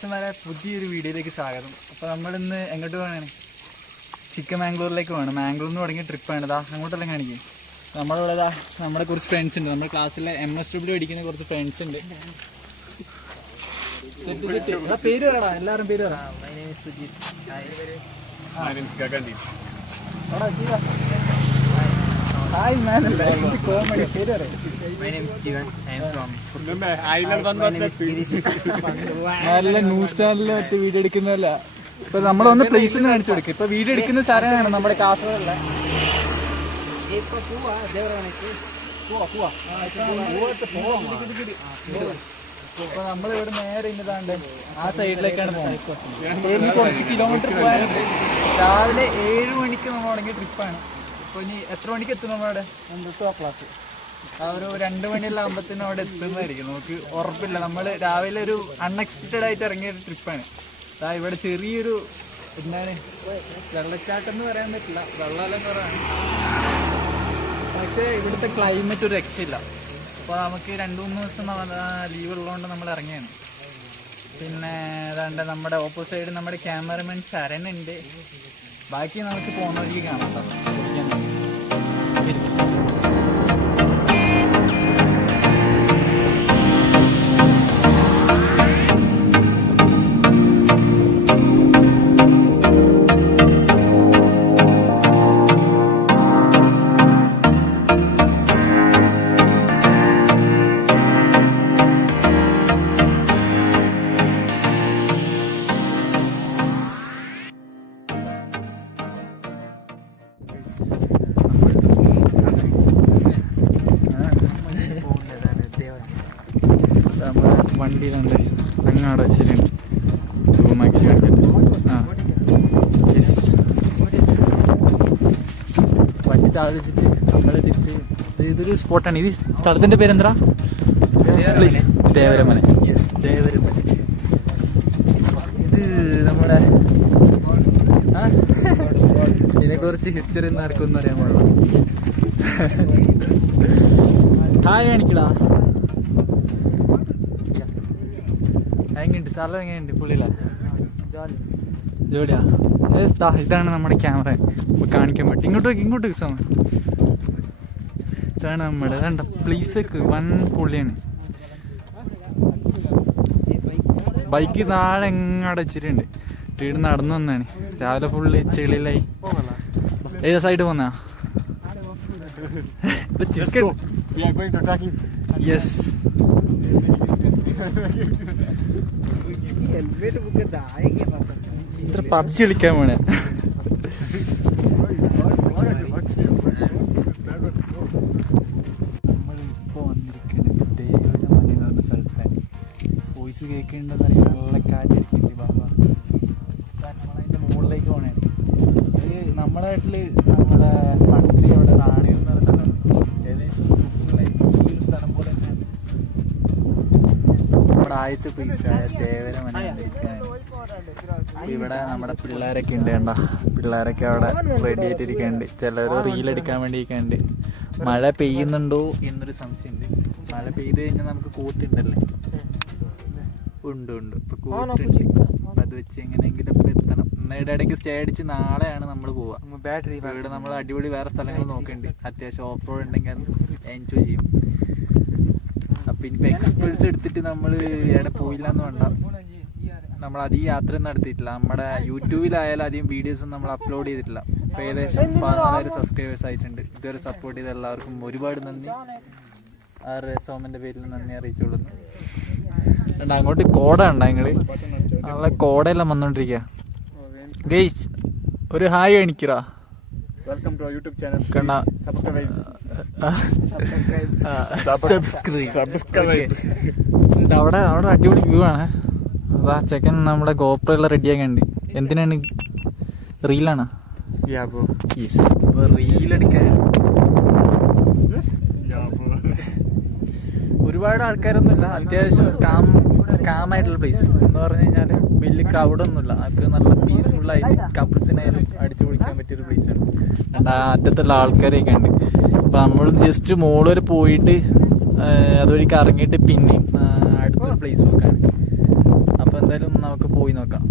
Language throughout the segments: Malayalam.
വ്യൂവേഴ്സുമാരെ പുതിയൊരു വീഡിയോയിലേക്ക് സ്വാഗതം. അപ്പോൾ നമ്മളിന്ന് എങ്ങോട്ട് പോകണേ? ചിക്കമാംഗ്ലൂരിലേക്ക് പോകണം. മാംഗ്ലൂരിൽ നിന്ന് തുടങ്ങിയ ട്രിപ്പാണ്. ഇതാ അങ്ങോട്ടെല്ലാം കാണിക്കും. നമ്മളിവിടെ ഇതാ നമ്മുടെ കുറച്ച് ഫ്രണ്ട്സ് ഉണ്ട്. നമ്മുടെ ക്ലാസ്സിലെ MSW പഠിക്കുന്ന കുറച്ച് ഫ്രണ്ട്സ് ഉണ്ട്. പേര് പറയടാ, എല്ലാവരും പേര് പറ. Hi man, comedy. പേര് പറ. My name is Jeevan. I am from നല്ല ന്യൂസ് ചാനലിൽ മറ്റേ വീഡിയോ എടുക്കുന്നതല്ല. ഇപ്പൊ നമ്മളൊന്ന് പ്ലേസിൽ കാണിച്ചു കൊടുക്കും. ഇപ്പൊ വീഡിയോ എടുക്കുന്ന സ്ഥലമാണ് നമ്മുടെ കാസർഗോഡുള്ള. ഇപ്പൊ നമ്മളിവിടെ നേരെ ഇന്നതാണ്ട് ആ സൈഡിലേക്കാണ് പോകുന്നത്. ഇവിടുന്ന് കുറച്ച് കിലോമീറ്റർ പോകാനുണ്ട്. രാവിലെ 7 മണിക്ക് നമ്മൾ തുടങ്ങിയ ട്രിപ്പാണ്. അപ്പോൾ ഇനി എത്ര മണിക്ക് എത്തും നമ്മളവിടെ? 2:00 ആ ഒരു 2 മണിയെല്ലാം ആകുമ്പോഴത്തേനും അവിടെ എത്തുന്നതായിരിക്കും. നമുക്ക് ഉറപ്പില്ല. നമ്മൾ രാവിലെ ഒരു അൺഎക്സ്പെക്റ്റഡ് ആയിട്ട് ഇറങ്ങിയ ഒരു ട്രിപ്പാണ്. ഇവിടെ ചെറിയൊരു എന്താണ് വെള്ളച്ചാട്ടം എന്ന് പറയാൻ പറ്റില്ല, വെള്ളമെല്ലാം കുറവാണ്. പക്ഷേ ഇവിടുത്തെ ക്ലൈമറ്റ് ഒരു രക്ഷയില്ല. അപ്പോൾ നമുക്ക് 2-3 ദിവസം ലീവ് ഉള്ളതുകൊണ്ട് നമ്മൾ ഇറങ്ങിയാണ്. പിന്നെ ഏതാണ്ട് നമ്മുടെ ഓപ്പോസിറ്റ് സൈഡ് നമ്മുടെ ക്യാമറമാൻ ശരനുണ്ട്. ബാക്കി നമുക്ക് പോകുന്ന വഴിക്ക് കാണാം. വണ്ടി കണ്ട് അങ്ങാടെ വെച്ചിട്ടുണ്ട്. സൂമാക്കി എടുക്കട്ടെ. വണ്ടി താഴെ വെച്ചിട്ട് നമ്മളെ തിരിച്ച് ഇതൊരു സ്പോട്ടാണ്. ഇത് സ്ഥലത്തിൻ്റെ പേരെന്താ? ദേവരമന. യെസ്, ദേവരമന. ഇത് നമ്മുടെ ഇതിനെക്കുറിച്ച് ഹിസ്റ്ററി ഒന്നും ആർക്കൊന്നും അറിയാൻ പാടില്ല. ഹായ് കാണിക്കടാ. എങ്ങനെയുണ്ട് സ്ഥലം? എങ്ങനെയുണ്ട്? പുള്ളിയില്ല ജോലിയാ? ഇതാണ് നമ്മുടെ ക്യാമറ. കാണിക്കാൻ പറ്റും. ഇങ്ങോട്ട് സമയം ഇതാണ് നമ്മുടെ വേണ്ട പ്ലീസൊക്കെ വൺ പുള്ളിയാണ്. ബൈക്ക് താഴെ എങ്ങാടെ വെച്ചിട്ടുണ്ട്. വീട് നടന്നു വന്നാണ്. രാവിലെ ഫുള്ള് ചെളിയിലായി. ഏതാ സൈഡ് പോന്നാ? യെസ്. ഇത്ര പബ്ജി കളിക്കാൻ വേണേ. നമ്മളിപ്പോൾ വന്നിരിക്കുന്നത് ദേവരമന എന്ന് പറഞ്ഞ സ്ഥലത്താണ്. വോയിസ് കേൾക്കേണ്ടതെന്ന് അറിയാം. നല്ല കാറ്റടിക്കുന്നുണ്ട്. നമ്മളതിൻ്റെ മുകളിലേക്ക് പോകണേ. ഇത് നമ്മുടെ നാട്ടിൽ നമ്മുടെ മന്ത്രി അവിടെ റാണി എന്ന് പറഞ്ഞ സ്ഥലമാണ്. ഏകദേശം ഈ ഒരു സ്ഥലം പോലെ തന്നെയാണ്. നമ്മുടെ ആദ്യത്തെ പ്ലേസായ ദേവരമന വന്നിരിക്കുകയാണ്. ഇവിടെ നമ്മുടെ പിള്ളേരൊക്കെ ഉണ്ട്. കണ്ട പിള്ളേരൊക്കെ അവിടെ റെഡി ആയിട്ടിരിക്കുന്നുണ്ട്. ചിലർ റീലെടുക്കാൻ വേണ്ടി ഇരിക്കുന്നുണ്ട്. മഴ പെയ്യുന്നുണ്ടോ എന്നൊരു സംശയമുണ്ട്. മഴ പെയ്ത് കഴിഞ്ഞാൽ നമുക്ക് കോട്ടുണ്ടല്ലേ? ഉണ്ട്. ഇപ്പൊ കോട്ടുണ്ട്. അപ്പം അത് വെച്ച് എങ്ങനെയെങ്കിലും ഇപ്പം എത്തണം. എന്നയുടെ ഇടയ്ക്ക് സ്റ്റേ അടിച്ച് നാളെയാണ് നമ്മൾ പോവുക. ബാറ്ററി ഇവിടെ നമ്മൾ അടിപൊളി വേറെ സ്ഥലങ്ങൾ നോക്കുന്നുണ്ട്. അത്യാവശ്യം ഓഫ് റോഡ് ഉണ്ടെങ്കിൽ അത് എൻജോയ് ചെയ്യും. അപ്പം ഇനിയിപ്പോൾ എക്സ്പീരിയൻസ് എടുത്തിട്ട് നമ്മൾ ഇവിടെ പോയില്ല എന്ന് വേണ്ട. നമ്മൾ അധികം യാത്രയൊന്നും നടത്തിയിട്ടില്ല. നമ്മുടെ യൂട്യൂബിലായാലും അധികം വീഡിയോസൊന്നും നമ്മൾ അപ്ലോഡ് ചെയ്തിട്ടില്ല. ഇപ്പോൾ ഏകദേശം 14,000 സബ്സ്ക്രൈബേഴ്സ് ആയിട്ടുണ്ട്. ഇതുവരെ സപ്പോർട്ട് ചെയ്ത എല്ലാവർക്കും ഒരുപാട് നന്ദി. സോമൻ്റെ പേരിൽ നന്ദി അറിയിച്ചോളുന്നു. അങ്ങോട്ട് കോട ഉണ്ടോ? ഞങ്ങള് നല്ല കോടയെല്ലാം വന്നോണ്ടിരിക്കുക. ഗെയ്സ് ഒരു hi കാണിക്കറാ. Welcome to our YouTube channel. കണ്ട Subscribe. അവിടെ അടിപൊളി വ്യൂ ആണ്. അതാ ചെക്കൻ നമ്മുടെ ഗോപ്രോയെല്ലാം റെഡിയാക്കണ്ട്. എന്തിനാണ്? റീലാണോ? യെസ്, റീലെടുക്കാൻ. ഒരുപാട് ആൾക്കാരൊന്നുമില്ല. അത്യാവശ്യം കാമായിട്ടുള്ള പ്ലേസ് എന്ന് പറഞ്ഞു കഴിഞ്ഞാൽ വലിയ ക്രൗഡൊന്നുമില്ല. അതൊക്കെ നല്ല പീസ്ഫുള്ളായിട്ട് കപ്പിൾസിനായാലും അടിച്ചു പൊളിക്കാൻ പറ്റിയൊരു പ്ലേസാണ്. അറ്റത്തുള്ള ആൾക്കാരൊക്കെ ഉണ്ട്. അപ്പം നമ്മൾ ജസ്റ്റ് മോള് വരെ പോയിട്ട് അതുവഴിക്ക് ഇറങ്ങിയിട്ട് പിന്നെ അടുത്ത പ്ലേസ് നോക്കാണ്. അപ്പം എന്തായാലും നമുക്ക് പോയി നോക്കാം.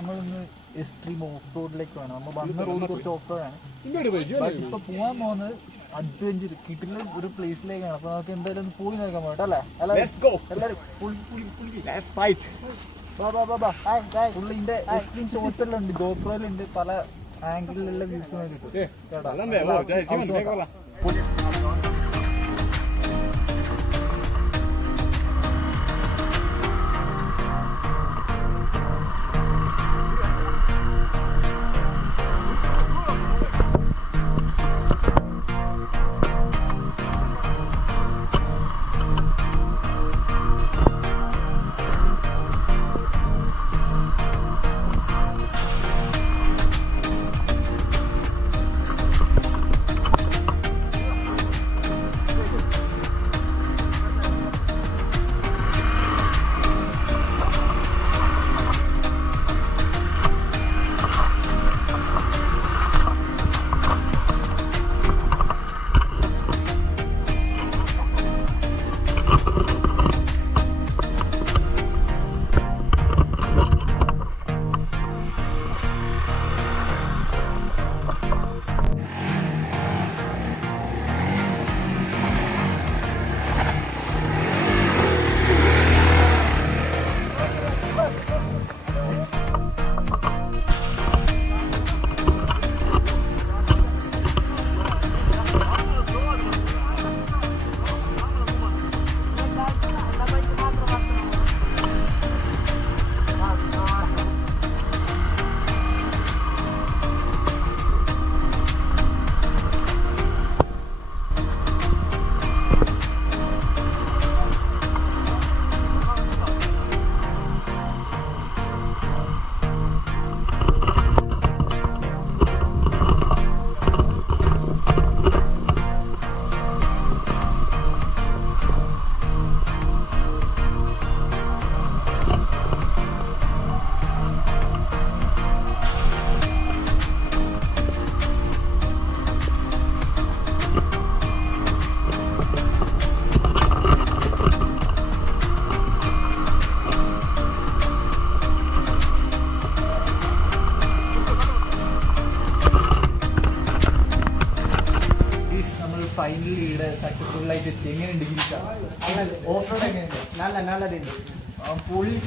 നമ്മളിന്ന് എക്സ്ട്രീം ഓഫ് റോഡിലേക്ക് വേണം. നമ്മൾ വന്ന റോഡ് കുറച്ച് ഓഫ് റോഡാണ്. ഇപ്പൊ പോകാൻ പോകുന്നത് അഡ്വഞ്ചർ കിട്ടുന്ന ഒരു പ്ലേസിലേക്കാണ്. അപ്പൊ നമുക്ക് എന്തായാലും ഒന്ന് പോയി നോക്കാൻ പോകട്ടെ അല്ലേ? പുള്ളിന്റെ എക്സ്ട്രീം ഷോട്ട്സ് എല്ലാം ഉണ്ട്, ഗോപ്രോയിലുണ്ട്, പല ആംഗിളിലുള്ള വ്യൂസ് കിട്ടും കേട്ടോ. ഫൈനലി ഇവിടെ സക്സസ്ഫുൾ ആയിട്ട് എത്തി. എങ്ങനെയുണ്ട് ഓഫ് റോഡ്? എങ്ങനെയുണ്ട്? നല്ലതുണ്ട്.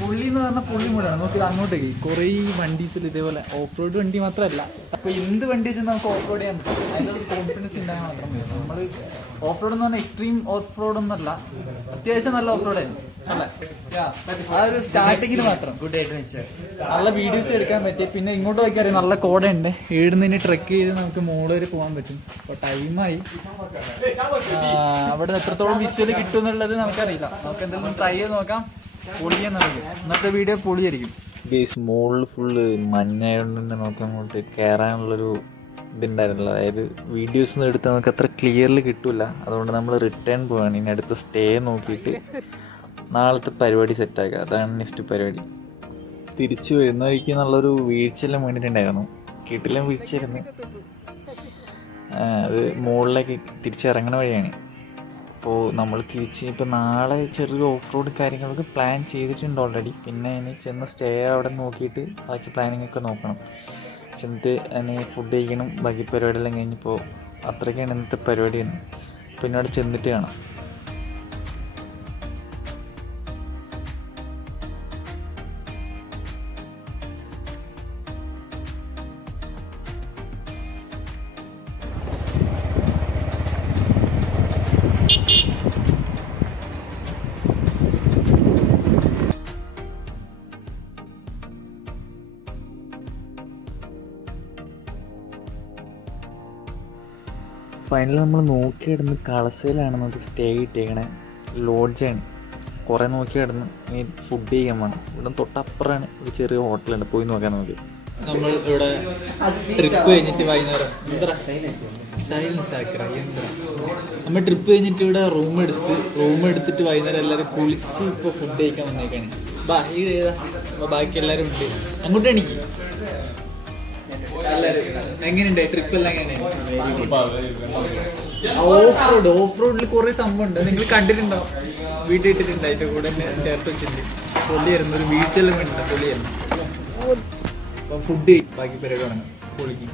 പുള്ളി എന്ന് പറഞ്ഞാൽ പുള്ളി കൂടെയാണ്. നമുക്ക് അങ്ങോട്ടേക്ക് കുറേ വണ്ടീസിൽ ഇതേപോലെ ഓഫ് റോഡ് വണ്ടി മാത്രമല്ല, അപ്പൊ എന്ത് വണ്ടി വെച്ചാൽ നമുക്ക് ഓഫ് റോഡ് ചെയ്യാൻ പറ്റും. അതിൻ്റെ ഒരു കോൺഫിഡൻസ് ഉണ്ടായാൽ മാത്രം മതി. നമ്മൾ ഓഫ് റോഡ് എന്ന് പറഞ്ഞാൽ എക്സ്ട്രീം ഓഫ് റോഡ് ഒന്നല്ല, അത്യാവശ്യം നല്ല ഓഫ് റോഡ് ആയിരുന്നു അല്ലേ? ആ ഒരു സ്റ്റാർട്ടിങ്ങിൽ മാത്രം ഗുഡ് അഡ്വഞ്ചർ, നല്ല വീഡിയോസ് എടുക്കാൻ പറ്റി. പിന്നെ ഇങ്ങോട്ട് നോക്കിയാൽ നല്ല കോടയുണ്ട്, ഈടുന്നതിന് ട്രെക്ക് ചെയ്ത് നമുക്ക് മുകളിൽ വരെ പോകാൻ പറ്റും. അപ്പൊ ടൈമായി അവിടെ എത്രത്തോളം വിഷ്വൽ കിട്ടും എന്നുള്ളത് നമുക്കറിയില്ല. നമുക്ക് എന്തെങ്കിലും ട്രൈ ചെയ്ത് നോക്കാം. പൊളിയെന്നുള്ളത് ഇന്നത്തെ വീഡിയോ പൊളിയായിരിക്കും. മുകളിൽ ഫുള്ള് മഞ്ഞായതുകൊണ്ട് തന്നെ നമുക്ക് അങ്ങോട്ട് കയറാനുള്ളൊരു ഇതുണ്ടായിരുന്നില്ല. അതായത് വീഡിയോസ് ഒന്നും എടുത്ത് നമുക്ക് അത്ര ക്ലിയറിൽ കിട്ടില്ല. അതുകൊണ്ട് നമ്മൾ റിട്ടേൺ പോവാണ്. ഇനി അടുത്ത സ്റ്റേ നോക്കിയിട്ട് നാളത്തെ പരിപാടി സെറ്റാക്കുക. അതാണ് നെക്സ്റ്റ് പരിപാടി. തിരിച്ചു വരുന്ന വഴിക്ക് നല്ലൊരു വീഴ്ചയെല്ലാം വേണ്ടിയിട്ടുണ്ടായിരുന്നു. കിട്ടിലും വീഴ്ചയായിരുന്നു. അത് മുകളിലേക്ക് തിരിച്ചിറങ്ങണ വഴിയാണ്. അപ്പോൾ നമ്മൾ തിരിച്ച് ഇപ്പോൾ നാളെ ചെറിയ ഓഫ് റോഡ് കാര്യങ്ങളൊക്കെ പ്ലാൻ ചെയ്തിട്ടുണ്ട് ഓൾറെഡി. പിന്നെ ഇനി ചെന്ന് സ്റ്റേ അവിടെ നോക്കിയിട്ട് ബാക്കി പ്ലാനിങ് ഒക്കെ നോക്കണം. ചെന്നിട്ട് അതിന് ഫുഡ് കഴിക്കണം, ബാക്കി പരിപാടിയെല്ലാം കഴിഞ്ഞിപ്പോൾ അത്രയ്ക്കാണ് ഇന്നത്തെ പരിപാടി. പിന്നെ അവിടെ ചെന്നിട്ട് കാണാം. ഫൈനലി നമ്മൾ നോക്കിയിടുന്ന് കളസയിലാണ് നമുക്ക് സ്റ്റേ കിട്ടിയേക്കണേ. ലോഡ്ജാണ്. കുറേ നോക്കിയിടുന്ന് ഇനി ഫുഡ് ചെയ്യാൻ വേണം. ഇവിടെ തൊട്ടപ്പുറമാണ് ഒരു ചെറിയ ഹോട്ടലുണ്ട്, പോയി നോക്കാൻ നമുക്ക്. നമ്മൾ ഇവിടെ ട്രിപ്പ് കഴിഞ്ഞിട്ട് വൈകുന്നേരം നമ്മൾ ട്രിപ്പ് കഴിഞ്ഞിട്ട് ഇവിടെ റൂം എടുത്തിട്ട് വൈകുന്നേരം എല്ലാവരും കുളിച്ച് ഇപ്പോൾ ഫുഡ് കഴിക്കാൻ വന്നേക്കാണ്. ഈ ഏതാ ബാക്കി എല്ലാവരും ഉണ്ട്. അങ്ങോട്ട് എനിക്ക് എങ്ങനെയുണ്ട് ട്രിപ്പ് എല്ലാം? എങ്ങനെയാണ്? ഓഫ് റോഡിൽ കുറെ സംഭവം ഉണ്ട്, നിങ്ങൾ കണ്ടിട്ടുണ്ടാവും. വീട്ടിൽ ഇട്ടിട്ടുണ്ട്, അതിന്റെ കൂടെ ചേർത്ത് വെച്ചിട്ടുണ്ട്. പൊള്ളിയായിരുന്നു, ഒരു ബീച്ചെല്ലാം വേണ്ട പൊള്ളിയായിരുന്നു. അപ്പൊ ഫുഡ് ബാക്കി പരിപാടി തുടങ്ങും. പൊളിക്കും.